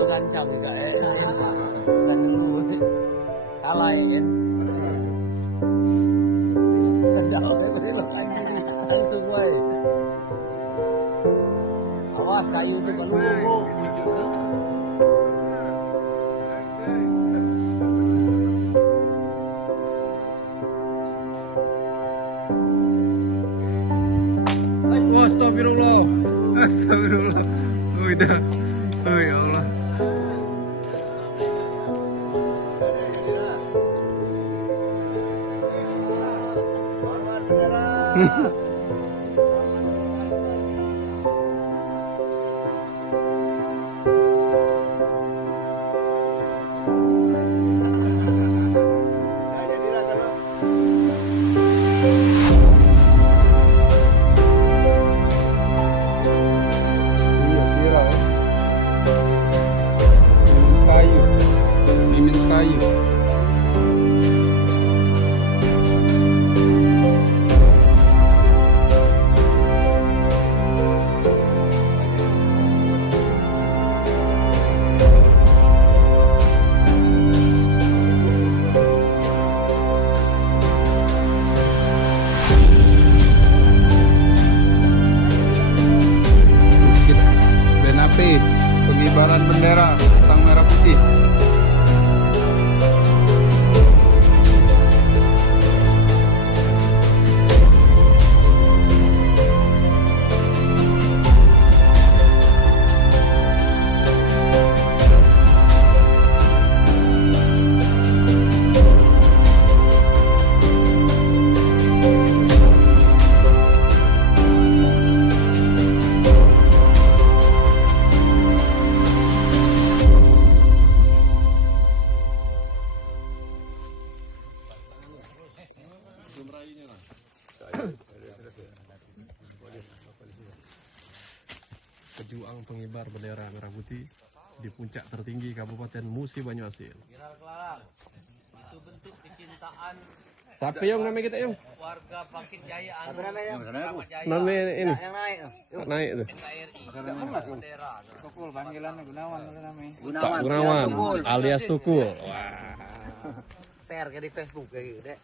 Gancang juga dan dulu kalah ya kan langsung wae awas kayu itu kan lubuk Astagfirullah, astagfirullah, udah, oh ya Allah. Pengibaran bendera Sang Merah Putih. Pejuang pengibar bendera merah putih di puncak tertinggi Kabupaten Musi Banyuasin. Itu bentuk kecintaan Siapa yang namanya kita yang? warga Bangkit Jaya Apa namanya? Namanya ini. Yang naik. Naik tuh. Bendera. Tukul panggilannya Gunawan namanya. Pak Gunawan alias Tukul. Wah. Share ke di Facebook kayak gitu deh.